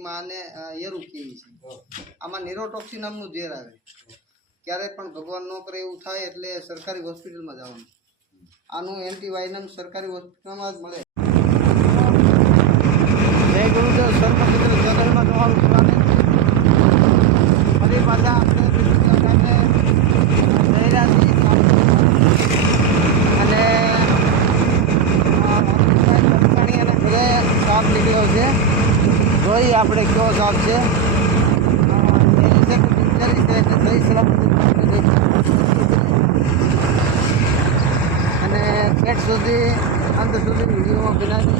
ગુજરાતીમાં આને એરું કહે છે. આમાં ન્યુરોટોક્સિન નામનું ઝેર આવે. ક્યારેય પણ ભગવાન ન કરે એવું થાય એટલે સરકારી હોસ્પિટલમાં જવાનું. આનું એન્ટીવાયનમ સરકારી હોસ્પિટલમાં જ મળે. જય ગુરુદેવ સર્વમિત્ર ચેનલમાં તમારું સ્વાગત છે. ફરી પાછા આપણે જઈ રહ્યા છીએ અને ઘરે સાપ નીકળ્યો છે. જોઈએ આપણે કેવો સાપ છે. સહી સલામતી અને છેક સુધી અંત સુધી વિડીયોમાં બનાવી.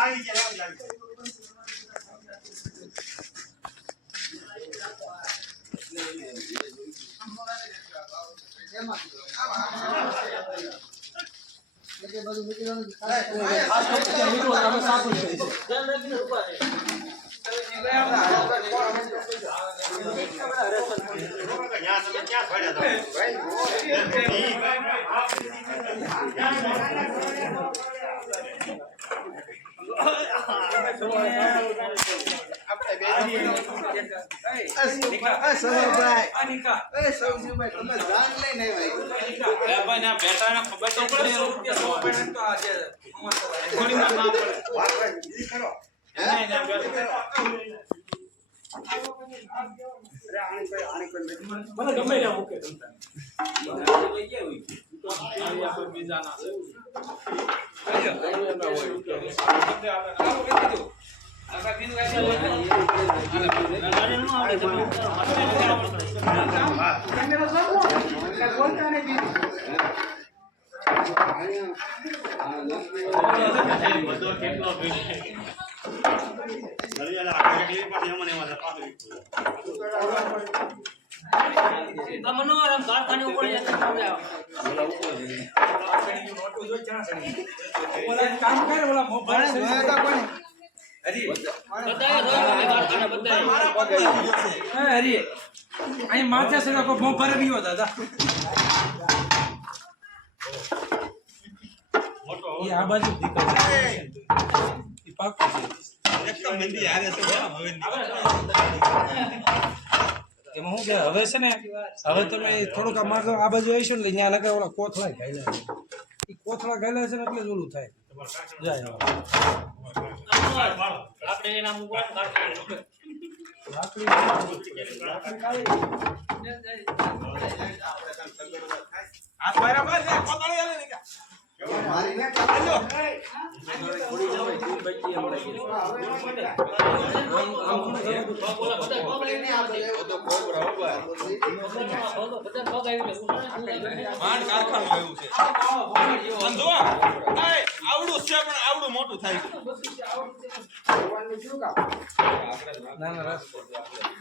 આવી ગયો છે બધું નીકળવાનું माथे से भर भी होता था ये आ बाजू એમાં હું કે હવે છે ને હવે તમે થોડુંક માગો આ બાજુ આવીશો ને ત્યાં લગાવ ઓલા કોથળા ગાયલા એ કોથળા ગાયલા છે ને એટલે જ ઓલું થાય જાય આપણે એના મુગવા આ બરાબર છે કોથળી આલે ને કે મારી ને કાજો થોડી જવાય તીન બચી હમણે તો કોબરા ઉપર બધા ભોગ આવી માંડ કારખાનું આવ્યું છે સમજો એ આવડું છે પણ આવડું મોટું થાય છે ભગવાનનું શું કામ ના ના રાજકોટ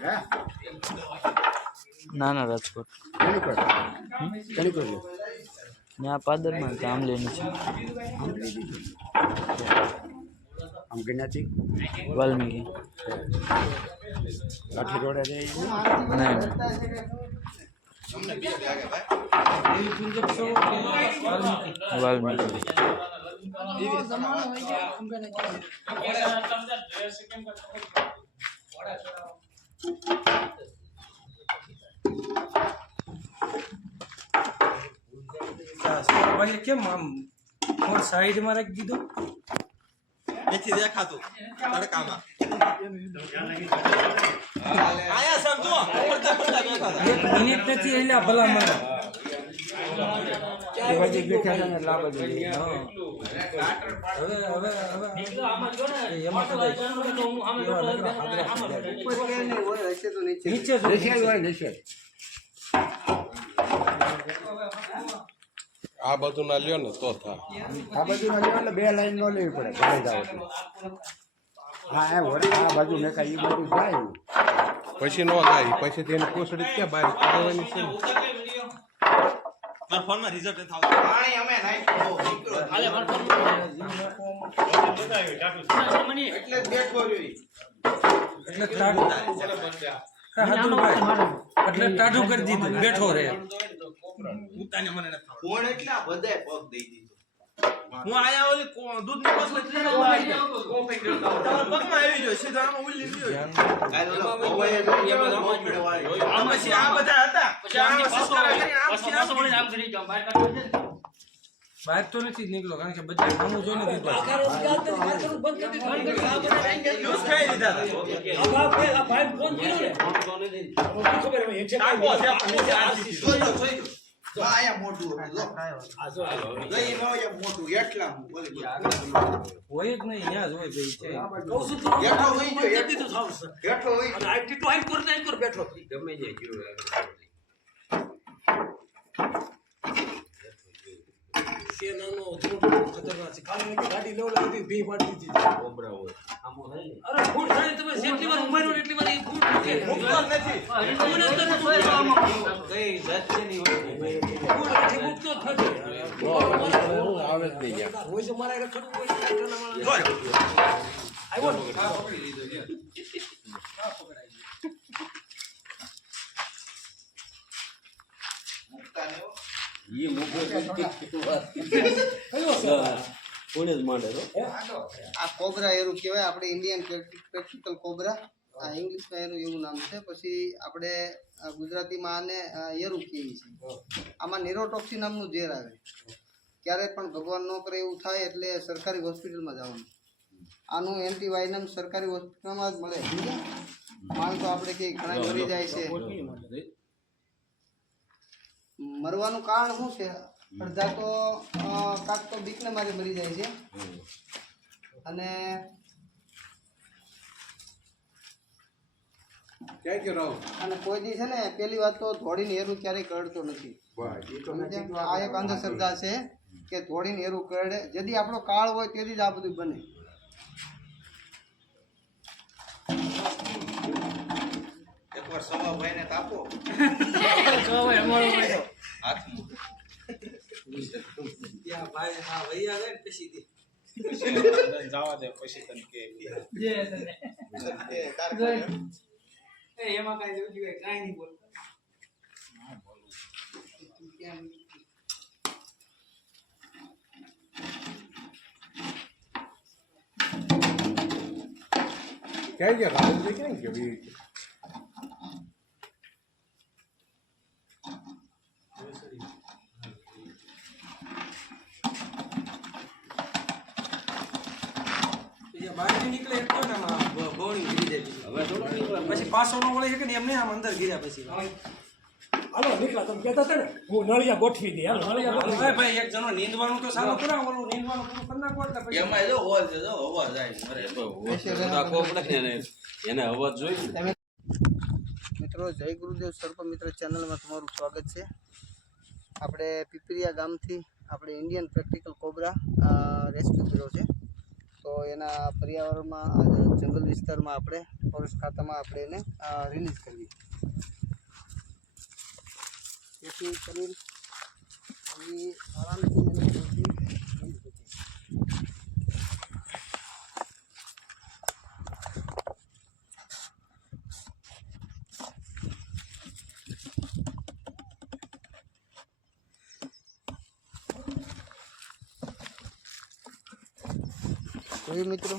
હે ના ના રાજકોટ કણી કરો यहाँ पादर में काम लेनी चाहिए हम कहना चाहिए वाल्मीकि लाठी रोड़ा दे नहीं वाल्मीकि भाई केम आम और साइड में रख दीधो નથી દેખાતું તડકામાં આયા સમજો પડતા પડતા બેઠા હતા એક મિનિટ નથી એલા ભલા મને બાજુ બેઠા હતા ને એટલે આ બાજુ નીચે નીચે આ બધું ના લ્યો ને તો થાય. આ બાજુ ના લેવા એટલે 2 લાઈન નો લેવી પડે ઘરે જાવ એટલે. હા એમ વળી આ બાજુ ને કઈ બધું જાય પછી નો થાય પછી તેને કોસડી ક્યાં બહાર કાઢવાની છે ને. મારા ફોનમાં રિઝલ્ટ થાવ પાણી અમે નાખ્યું હાલે મારા ફોનમાં એટલે જ બેઠો રહ્યો એટલે ટાઢું કરી દીધું બેઠો રહે ઉતાને મને ન થાવ કોણ એટલા બધાય પગ દઈ દીધો હું આયા ઓલી દૂધની બોટલ તમારા પગમાં આવી ગયો સીધા આમાં ઉલ્લી ગયો કાલ ઓલો ભવાઈએ એમાં મોકળે વાળી આ પછી આ બધા હતા પછી આમ સસ્કરા કરી આમ કરી બહાર તો નથી જ નીકળ્યો કારણ કે બધા સામું જોઈને દીધો યુઝ થઈ લીધા ટાંકો છે પણ નીચે આસી જોજો જો આયા મોટું હતું જો લઈ નો એ મોટું એટલા બોલી હોય જ નહીં ત્યાં જ હોય ભાઈ છે બેઠો હોઈ ગયો બેઠો હોઈ આવે જ નહીં આ કોબરા એરું કહેવાય આપણે ઇન્ડિયન પ્રેક્ટિકલ કોબરા આ ઇંગ્લિશમાં એનું એવું નામ છે પછી આપણે ગુજરાતીમાં આને એરું કહીએ છીએ આમાં નેરોટોક્સિન નામનું ઝેર આવે ક્યારેય પણ ભગવાન ન કરે એવું થાય એટલે સરકારી હોસ્પિટલમાં જવાનું આનું એન્ટીવાયનમ સરકારી હોસ્પિટલમાં જ મળે માન તો આપણે કે ઘણા મરી જાય છે મરવાનું કારણ શું છે અડધા તો કાંક તો બીકને મારી મરી જાય છે અને કોઈ દી છે ને પેલી વાત તો ધોળીને એરું ક્યારેય કરડતો નથી આ એક અંધશ્રદ્ધા છે કે ધોળીને એરું કરડે જેથી આપણો કાળ હોય તેથી જ આ બધું બને એકવાર સવા ભાઈને તાપો હાથમાં ત્યાં ભાઈ હા વૈયા જાય પછી જવા દે પછી તને કે એમાં કાંઈ નહીં બોલ ક્યાં ગયા રાહુલ ક્યાં ગયા ભાઈ બહાર નીકળે એટલો ને બહુણી ગીરી જાય પછી પાછો નો વળી શકે ને એમને આમ અંદર ગીર્યા પછી હાલો નીકળા તમે કહેતા હતા ને હું નળિયા ગોઠવી દઈ હાલો નળિયા ગોઠવી દઈ. ભાઈ એક જણો નીંદવાનું તો સારું કરાવ ઓલું નીંદવાનું પૂરું કરી નાખો એટલે પછી એમાં જો હોલ છે જો અવાજ આવે મિત્રો જય ગુરુદેવ સર્પ મિત્ર ચેનલમાં તમારું સ્વાગત છે આપણે પીપરિયા ગામથી આપણે ઇન્ડિયન પ્રેક્ટિકલ કોબરા રેસ્ક્યુ કર્યો છે તો એના પર્યાવરણમાં જંગલ વિસ્તારમાં આપણે ફોરેસ્ટ ખાતામાં આપણે એને રિલીઝ કરવી જેથી કરીને આરામથી એને કોઈ મિત્રો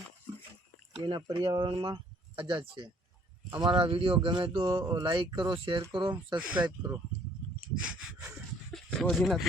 એના પર્યાવરણમાં આઝાદ છે અમારા વિડીયો ગમે તો લાઈક કરો શેર કરો સબસ્ક્રાઈબ કરો રોજીના